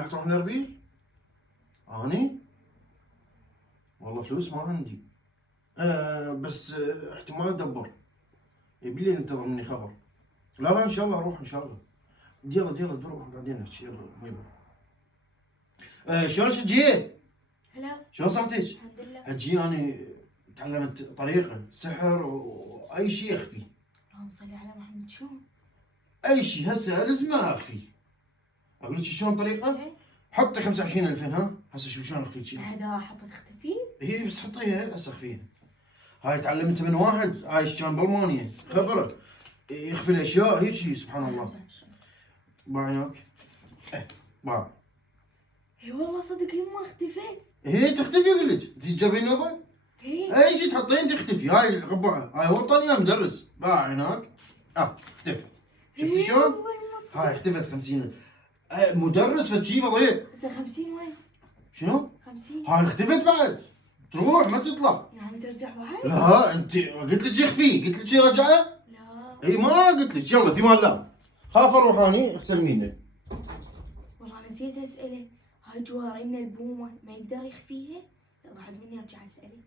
راح تروح الاربيل؟ اني والله فلوس ما عندي. بس احتمال ادبر. يبي لي ننتظر مني خبر. لا ان شاء الله اروح ان شاء الله. يلا نروح بعدين نحكي. يلا باي باي. شلونك جي؟ هلا. شلون صحتك؟ الحمد لله. هجي انا تعلمت طريقه سحر واي شيء اخفيه. اللهم صل على محمد. شلون؟ اي شيء هسه الزمه اخفيه. اقول لك شلون طريقه؟ إيه؟ حطي 25,000 ها؟ هسه شوف شلون اخفيك. هذا حطت اختفي؟ هي بس حطيها هسه اخفيها. هاي تعلمتها من واحد عايش كان بالمانيا خبره. يخفي الاشياء هيك سبحان الله. باعينك؟ باع. اي والله صدق يما اختفيت. هي تختفي اقول لك، تجي تجربين نوبه؟ اي شيء تحطين تختفي. هاي القبعه هاي وطني يا مدرس. باع هناك. اختفت. شفتي شلون؟ هاي اختفت 50. مدرس فشي فظيع. هسه 50 وين؟ شنو؟ 50 هاي اختفت بعد. تروح ما تطلع. يعني ترجع بعد؟ لا انت قلت لك يخفي، قلت لك رجعه؟ لا اي ما قلت لك. يلا في مال لا. خاف اروح اني احسن منك. والله نسيت اساله. هاي جوهرين البومه ما يقدر يخفيها؟ يلا عاد مني ارجع اساله.